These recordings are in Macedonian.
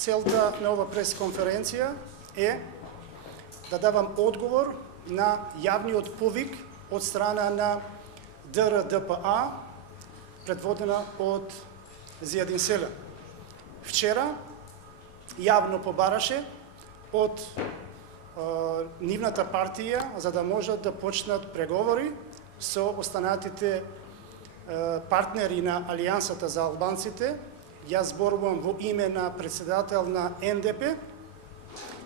целта на ова пресконференција е да давам одговор на јавниот повик од страна на ДРДПА, предводена од Зијадин Села. Вчера јавно побараше од нивната партија за да можат да почнат преговори со останатите партнери на Алијансата за албанците. Јас зборувам во име на председател на НДП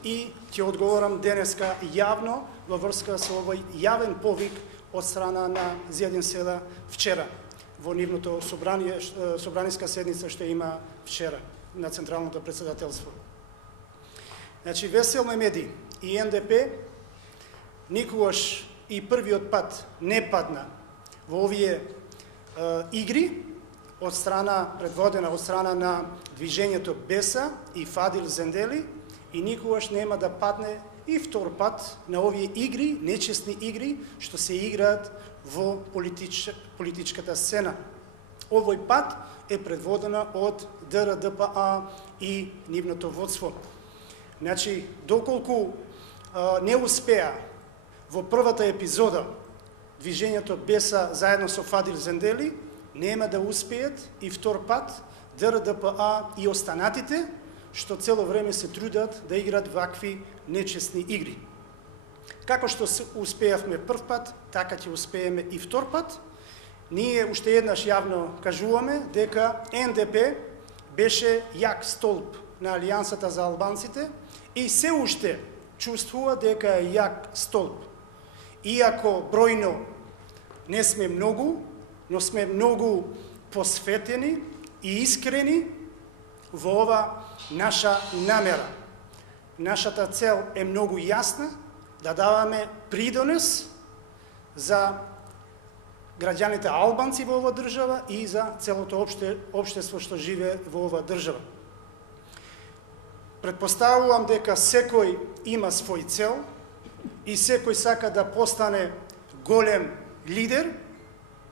и ќе одговорам денеска јавно во врска со овој јавен повик од страна на Зијадин Села вчера во нивното собраниска седница што има вчера на Централното председателство. Значи, весел ме меди и НДП никогаш и првиот пат не падна во овие игри од страна, предводена од страна на движењето Беса и Фадил Зендели, и никогаш нема да падне и втор пат на овие игри, нечестни игри, што се играат во политичката сцена. Овој пат е предводена од ДРДПА и нивното водство. Значи, доколку не успеа во првата епизода движењето Беса заедно со Фадил Зендели, нема да успеат и втор пат ДРДПА и останатите, што цело време се трудат да играат вакви нечестни игри. Како што успеавме прв пат, така ќе успееме и втор пат. Ние уште еднаш јавно кажуваме дека НДП беше јак столб на Алијансата за албанците и се уште чувствува дека е јак столб. Иако бројно не сме многу, но сме многу посветени и искрени во ова наша намера. Нашата цел е многу јасна, да даваме придонес за граѓаните албанци во ова држава и за целото општество што живее во ова држава. Предпоставувам дека секој има свој цел и секој сака да постане голем лидер,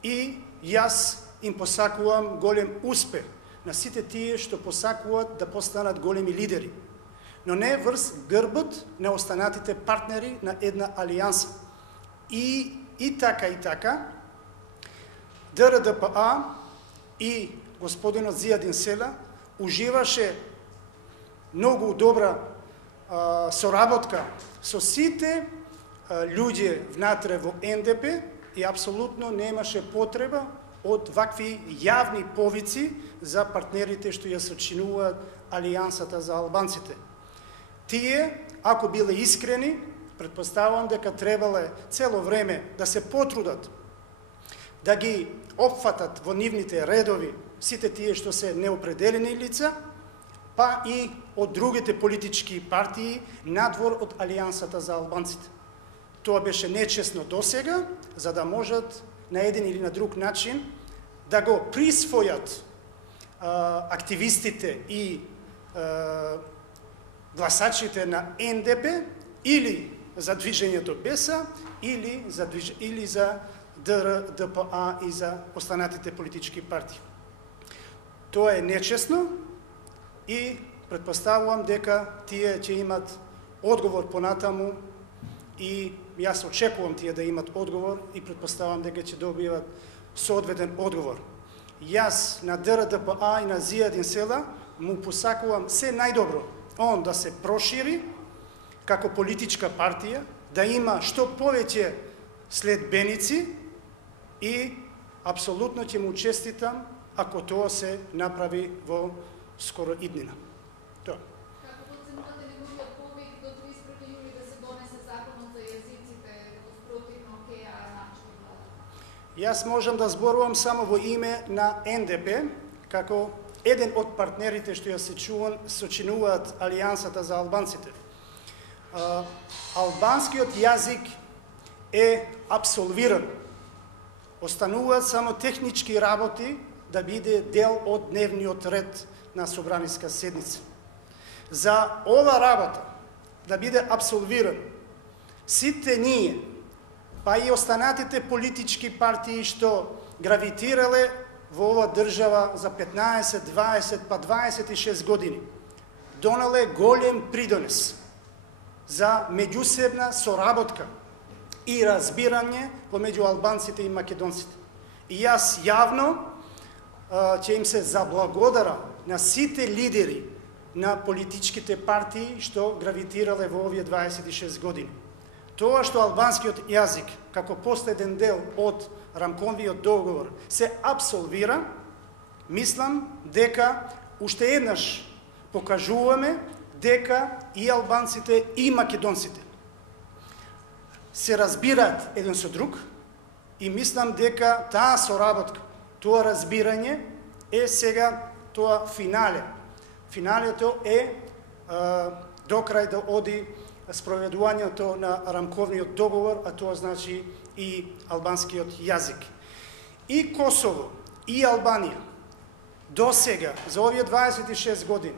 и јас им посакувам голем успех на сите тие што посакуваат да постанат големи лидери, но не врз грбот на останатите партнери на една алијанса. И така, ДРДПА и господинот Зијадин Села уживаше многу добра соработка со сите луѓе внатре во НДП и апсолутно немаше потреба од вакви јавни повици за партнерите што ја сочинуваат Алијансата за албанците. Тие, ако биле искрени, предпоставувам дека требале цело време да се потрудат да ги опфатат во нивните редови сите тие што се неопределени лица, па и од другите политички партии надвор од Алијансата за албанците. Тоа беше нечестно досега, за да можат на еден или на друг начин да го присвојат активистите и гласачите на НДП или за движењето Беса, или за ДРДПА и за останатите политички партии. Тоа е нечестно и предпоставувам дека тие ќе имат одговор понатаму и јас очекувам тие да имат одговор и предпоставувам дека ќе добиват соодветен одговор. Јас на ДРДПА и на Зијадин Села му посакувам се најдобро, он да се прошири како политичка партија, да има што повеќе следбеници и апсолутно ќе му честитам ако тоа се направи во скоро иднина. Тоа. Како проценувате неговиот повик до 31 јули да се донесе законот за јазиците во спротивно ке ја начини влада? Јас можам да зборувам само во име на НДП, како еден од партнерите што ја сочинуваат Алијансата за албанците. Албанскиот јазик е абсолвиран. Остануваат само технички работи да биде дел од дневниот ред на собраниска седница. За ова работа да биде абсолвиран, сите ние, па и останатите политички партии што гравитирале во ова држава за 15, 20, па 26 години, донале голем придонес за меѓусебна соработка и разбирање помеѓу албанците и македонците. И јас јавно ќе им се заблагодарам на сите лидери на политичките партии што гравитирале во овие 26 години. Тоа што албанскиот јазик, како последен дел од рамковиот договор, се абсолвира, мислам дека уште еднаш покажуваме дека и албанците и македонците се разбираат еден со друг и мислам дека таа соработка, тоа разбирање е сега тоа финале. Финалето е до крај да оди спроведувањето на рамковниот договор, а тоа значи и албанскиот јазик. И Косово, и Албанија до сега, за овие 26 години,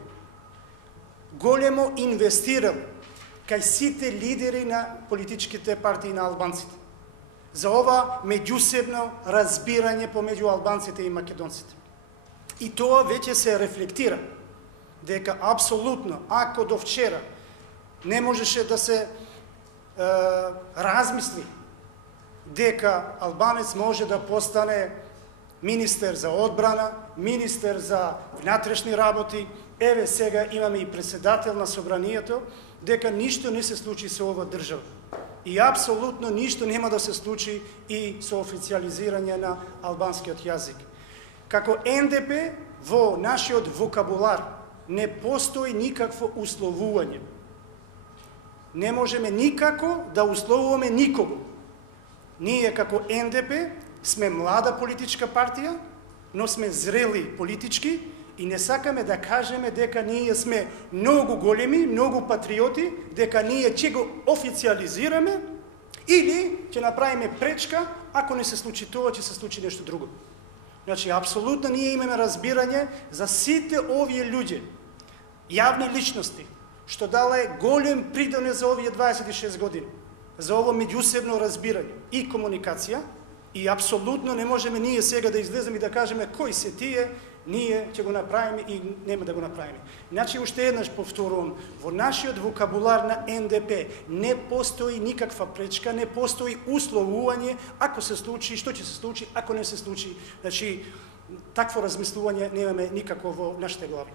големо инвестирал кај сите лидери на политичките партии на албанците за ова меѓусебно разбирање помеѓу албанците и македонците. И тоа веќе се рефлектира дека апсолутно, ако до вчера не можеше да се размисли дека албанец може да постане министер за одбрана, министер за внатрешни работи, еве сега имаме и председател на собранието, дека ништо не се случи со ова држава. И апсолутно ништо нема да се случи и со официализирање на албанскиот јазик. Како НДП во нашиот вокабулар не постои никакво условување. Не можеме никако да условуваме никого. Ние како НДП сме млада политичка партија, но сме зрели политички и не сакаме да кажеме дека ние сме многу големи, многу патриоти, дека ние ќе го официализираме или ќе направиме пречка, ако не се случи тоа, ќе се случи нешто друго. Значи, апсолутно ние имаме разбирање за сите овие луѓе, јавни личности, што дале голем придонес за овие 26 години, за ово меѓусебно разбирање и комуникација, и апсолутно не можеме ние сега да излеземе и да кажеме кои се тие, ние ќе го направиме и нема да го направиме. Значи, уште еднаш повторувам, во нашиот вокабулар на НДП не постои никаква пречка, не постои условување, ако се случи, што ќе се случи, ако не се случи. Значи, такво размислување немаме никако во нашите глави.